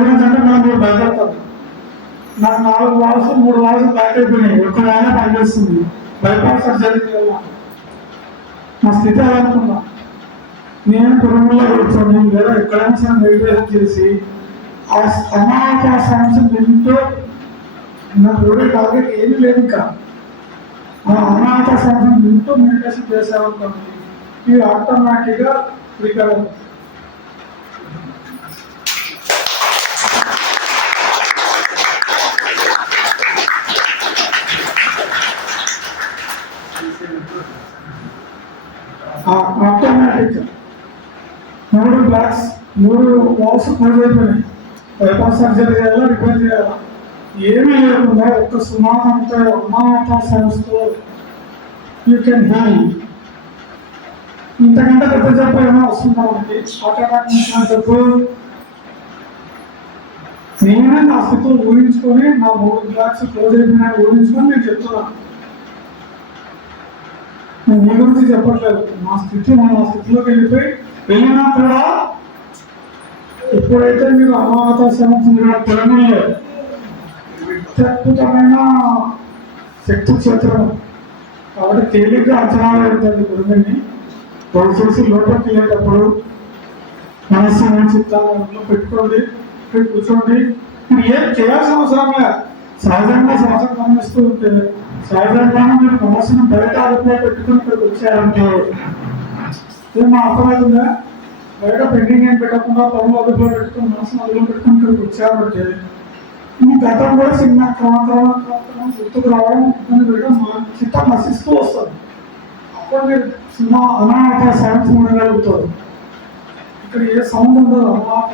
గురించి అంటే మనం మీరు భయపడతారు. నాకు 4 వాల్స్ 3 వాల్స్ బ్యాక్ అయిపోయినాయి. ఒక్కడైనా పనిచేస్తుంది. బైపాస్ సర్జరీ వల్ల నా స్థితి ఎలా అనుకున్నా. నేను కుటుంబంలో కూర్చొని లేదా ఎక్కడైనా సరే మెడిటేషన్ చేసి ఆ అనాథ సమస్య వింటూ నా రోడ్డు టార్గెట్ ఏమీ లేదు. ఇంకా ఆ అనాథ సమస్య వింటూ మెడిటేషన్ చేసేవాళ్ళకి ఇవి ఆటోమేటిక్గా రికవర్ అవుతుంది. ఆటోమేటిక్ 3 బ్లాక్స్ 3 వాల్స్ క్లోజ్ అయిపోయినాయి. బైపాస్ సర్జరీ చేయాలా, రిపేర్ చేయాలా, ఏమీ లేకుండా ఒక్క సుమానంతో అనాథ సంస్థతో యూ కెన్ హ్యాండ్. ఇంతకంటే పెద్ద జబ్బు ఏమో వస్తుందా మనకి? ఆటోమేటిక్ జబ్బు నేనే నా స్థితిలో ఊహించుకొని నా 3 బ్లాక్స్ క్లోజ్ అయిపోయినా ఊహించుకొని నేను చెప్తున్నాను. నేను మీ గురించి చెప్పట్లేదు. నా స్థితిలోకి వెళ్ళినా కూడా ఎప్పుడైతే మీరు అనాథ సమస్య పిరమిడ్లో అత్యద్భుతమైన శక్తి క్షేత్రం కాబట్టి తేలిగ్గా అంచనా వేస్తుంది. పిరమిడ్ని దయచేసి లోపలికి వెళ్ళేటప్పుడు మనస్సు చిత్తాలలో పెట్టుకోండి, కూర్చోండి. మీరు ఏం చేయాల్సిన అవసరం లేదు. సహజంగా శ్వాస గమనిస్తూ ఉంటే సహజంగా మీరు మనసును బయట అదుపులో పెట్టుకుని ఇక్కడికి వచ్చారంటే ఏమో అర్థమవుతుందా? బయట పెండింగ్ ఏం పెట్టకుండా పనులు అదుపులో పెట్టుకుని మనసును అదుపులో పెట్టుకుని ఇక్కడికి వచ్చారంటే ఈ గతం కూడా చిన్న క్రమక్రమం గుర్తుకు రావడం ఇబ్బంది పెట్టడం మా చిత్తం నశిస్తూ వస్తుంది. అప్పుడు మీరు చిన్న అనాథ సౌండ్స్ ఉండగలుగుతారు. ఇక్కడ ఏ సౌండ్ ఉండదు. అనాథ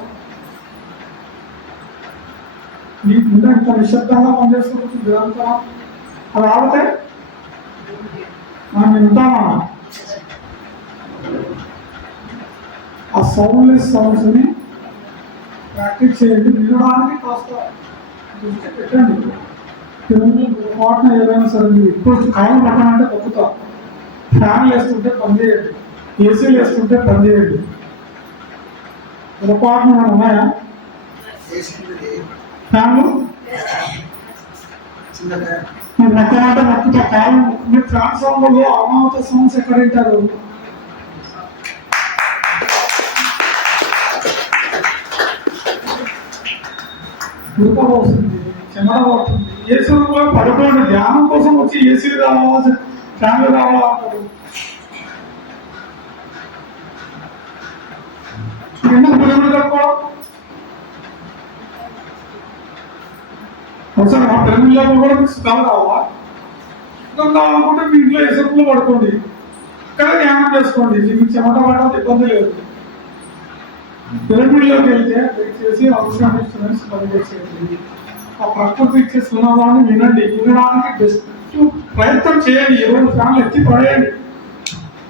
మీకు ముందు ఇంత నిశ్శబ్దంగా పనిచేసుకుంటుంది నిరంతరం. అది ఆగితే మనం వింటామా? ఆ సౌండ్లెస్ సౌండ్స్ని ప్రాక్టీస్ చేయండి. వినడానికి కాస్త దృష్టి పెట్టండి. పాటన ఏదైనా సరే మీరు ఇప్పుడు కాలం పట్టాలంటే తొక్కుతాం. ఫ్యాన్లు వేస్తుంటే పని చేయండి, ఏసీలు వేస్తుంటే పని చేయండి. పొరపాటున ఉన్నాయా ఫ్యాన్లు? మీరు మొక్కమంటే మొక్కుతా కాలం. మీరు ట్రాన్స్ఫార్మర్లో అనాథ సౌండ్స్ ఎక్కడ వింటారు? ఉడకపోతుంది, చెమట పడుతుంది. ఏసీ రూమ్లో పడుకోండి. ధ్యానం కోసం వచ్చి ఏసీలు కావాలా, ఫ్యాన్లు కావాలా అంటారు. ఎందుకు పిల్లలు కట్టుకోవడం? ఒకసారి మా పిల్లల్లో కూడా మీకు సుఖాలు కావాలా? సుఖం కావాలనుకుంటే మీ ఇంట్లో ఏసీ రూమ్లో పడుకోండి, ఇక్కడ ధ్యానం చేసుకోండి. మీకు చెమట పడడం ఇబ్బంది లేదు. పిరమిడ్లోకి వెళ్తే చేసి అవసరం స్టూడెంట్స్ పనిచేసేది ఆ ప్రకృతి ఇచ్చే సునాదాన్ని వినండి. వినడానికి బెస్ట్ ప్రయత్నం చేయండి. ఎవరు ఫ్యాన్లు ఎత్తి పడేయండి.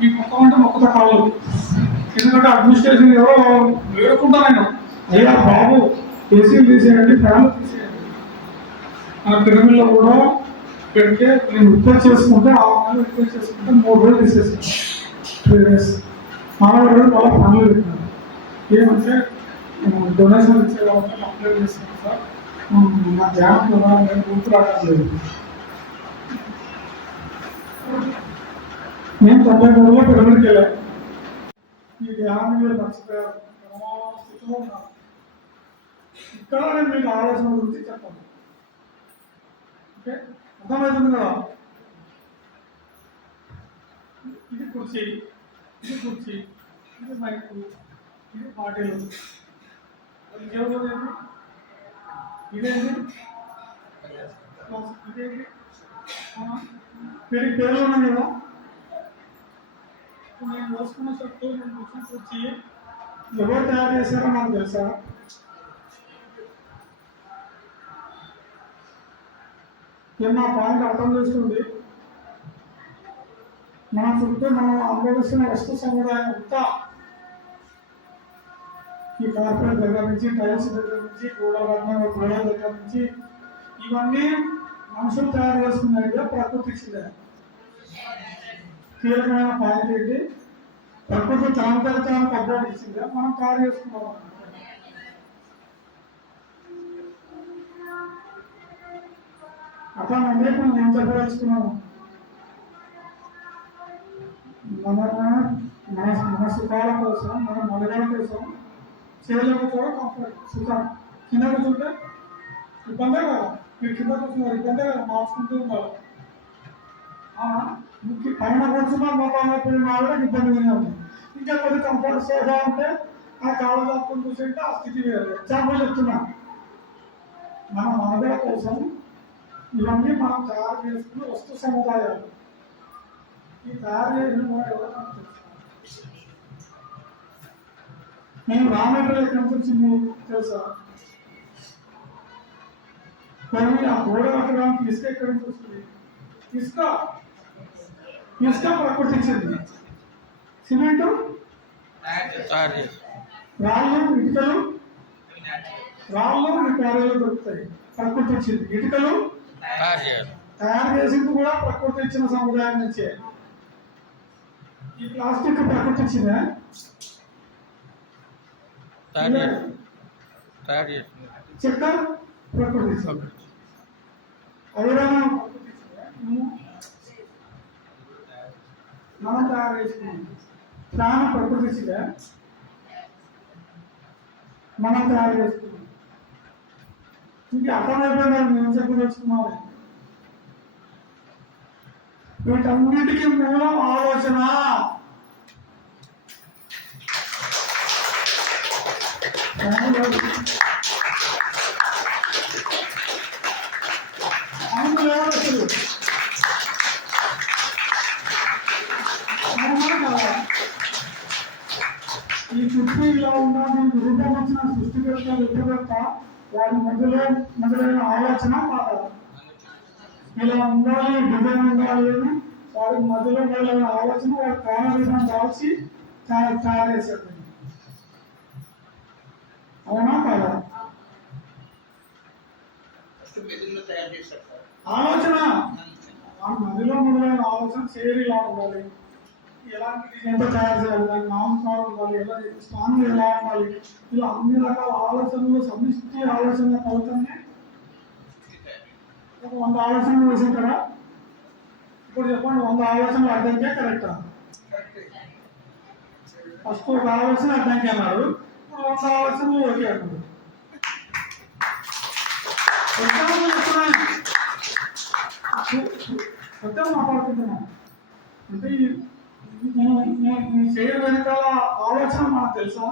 మీకు మొక్కమంటే మొక్కత కాదు. ఎందుకంటే అడ్మినిస్ట్రేషన్ ఎవరో వేడుకుంటా నేను, అయ్యా బాబు ఏసీలు తీసేయండి, ఫ్యాన్లు తీసేయండి. ఆ పిరమిడ్లో కూడా పెడితే నేను రిపేర్ చేసుకుంటే 6 నెలలు రిపేర్ చేసుకుంటే 3 రోజులు తీసేసాను. 3 days 4 రోజులు వాళ్ళ ఫ్యాన్లు పెట్టినాను. ఏమంటే డొనేషన్ ఇచ్చే వాళ్ళకి కంప్లైంట్ చేస్తున్నాను సార్, నా ధ్యానం ప్రధానం నేను గుర్తు రావడం లేదు. నేను 93లో పిరమిడ్కి వెళ్ళాను. ఈ ధ్యానం మీద మర్చిపోయారు. స్థితిలో ఉన్నాను. ఇక్కడ నేను మీకు ఆలోచన గురించి చెప్పాను. ఓకే, అర్థమవుతుంది కదా? ఇది కుర్చీ, ఇది మైకు, ఇది పార్టీలు. ఇదేంటి? ఇదేంటి? వీటికి పేర్లు ఉన్నాయి కదా. నేను వేసుకున్న షర్టు, నేను కూర్చొని కుర్చీ ఎవరు తయారు చేశారో నాకు తెలుసా? నేను నా పాయింట్ అర్థం చేసుకోండి. మన చుట్టూ మనం అనుభవిస్తున్న వస్తు సముదాయం అంతా ఈ కార్పొరేట్ దగ్గర నుంచి, టైల్స్ దగ్గర నుంచి, గోడల దగ్గర నుంచి ఇవన్నీ మనుషులు తయారు చేసుకున్నాయి. ప్రకృతి ఇచ్చింది. కీలకమైన పాయింట్ ఏంటి? ప్రకృతి తాను కబ్జాలు ఇచ్చిందా, మనం తయారు చేసుకున్నాం. అట్లా నేను నేను చెప్పదలుచుకున్నాను. మన మన మన సుఖాల కోసం, మన మనుగడ కోసం చేయలేక కూడా కంఫర్ట్ సుఖం. కింద కూర్చుంటే ఇబ్బందే కదా, మీరు కింద కూర్చున్నారు ఇబ్బందే కదా, మార్చుకుంటూ ఉండాలి. పైన కూర్చున్నా మొత్తం కూడా ఇబ్బందిగానే ఉంది. ఇంకా కొద్ది కంఫర్ట్ సోఫా ఉంటే ఆ కాళ్ళు దాక్కుని కూర్చుంటే ఆ స్థితి వేరు. ఎగ్జాంపుల్ చెప్తున్నా, మన మనుగడ కోసం ఇవన్నీ మనం తయారు చేసుకున్న వస్తు సముదాయాలు. ఈ తయారు చేసిన వాడు ఎవరైనా నేను రా మెటీరియల్ ఎక్కడి నుంచి వచ్చింది తెలుసా? కానీ ఆ గోడ కట్టడానికి ఇసుక ఎక్కడి నుంచి వస్తుంది? ఇసుక ఇసుక ప్రకృతి ఇచ్చింది. సిమెంటు, రాళ్ళు, ఇటుకలు, రాళ్ళు క్వారీలో దొరుకుతాయి, ప్రకృతి ఇచ్చింది. ఇటుకలు తయారు చేసింది కూడా ప్రకృతి ఇచ్చిన సముదాయం నుంచే. ఈ ప్లాస్టిక్ ప్రకృతి ఇచ్చిందా? చెక్క ప్రకృతి ఇచ్చింది. ఐరన్ ప్రకృతి ఇచ్చిందా? మనం తయారు చేసుకున్నాం. ప్రాణం ప్రకృతి ఇచ్చిందా? మనం తయారు చేసుకున్నాం. ఇంక అర్థమైపోయిందా మేము చెప్పదలుచుకున్నాము? వీటన్నిటికీ మూలం ఆలోచన. ఈ చుట్టూ ఇలా ఉండాలి, రూపం వచ్చిన సృష్టికర్త విప్రకర్త వారి మొదలైన ఆలోచన కాదు. ఇలా ఉండాలి, డిజైన్ ఉండాలి అని వారి మధ్యలో మొదలైన ఆలోచన వారి ప్రాణాలను దాల్చి తయారు చేశారు. అవునా కాదా? ఆలోచన మధ్యలో మొదలైన ఆలోచన ఇలా ఉండాలి, ఎలాంటి డిజైన్తో తయారు చేయాలి, దాని నామకాలు ఉండాలి, ఎలా స్ట్రాంగ్ ఎలా ఉండాలి, ఇలా అన్ని రకాల ఆలోచనలు సమిష్టి ఆలోచన ఫలితమే ఒక 100 ఆలోచనలు వేసాం కదా. ఇప్పుడు చెప్పండి, 100 ఆలోచనలు అర్థంకే కరెక్టా? ఫస్ట్ ఒక ఆలోచన అర్థంకి అన్నాడు, ఇప్పుడు 100 ఆలోచనలు ఓకే అన్నాడు. కొత్త మాట్లాడుకుంటున్నాను అంటే చేయడం వెనకాల ఆలోచన మనకు తెలుసా?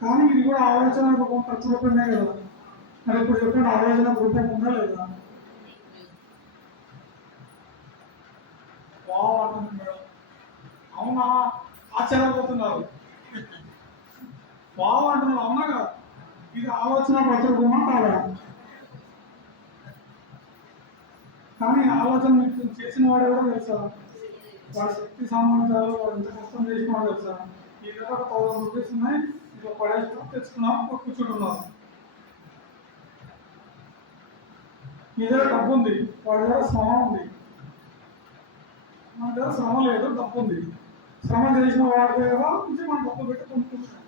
కానీ ఇది కూడా ఆలోచన రూపం ప్రతిరూపమే కదా. మరి ఇప్పుడు చెప్పండి, ఆలోచన రూపం ఉందా లేదా? బాగుంటుంది మేడం. అవునా? ఆశ్చర్యపోతున్నారు. బాగుంటున్నారు, అవునా కదా? ఇది ఆలోచన ప్రతిరూపమా కాదా? కానీ ఆలోచన మీకు చేసిన వాడు ఎవరో తెలుసా? వాడి శక్తి సామర్థ్యాలు, వాడు ఎంత కష్టం చేసిన వాడు తెలుసా? ఈ దగ్గర 1000 రూపీస్ ఉన్నాయి, ఇంకా పడేసుకుని తెచ్చుకున్నాం, కూర్చుంటున్నాం. మీ దగ్గర డబ్బు ఉంది, వాడి దగ్గర శ్రమ ఉంది. మన దగ్గర శ్రమ లేదు, డబ్బు ఉంది. శ్రమ చేసిన వాడి దగ్గర నుంచి మనం డబ్బు పెట్టి కొనుక్కుంటున్నాం.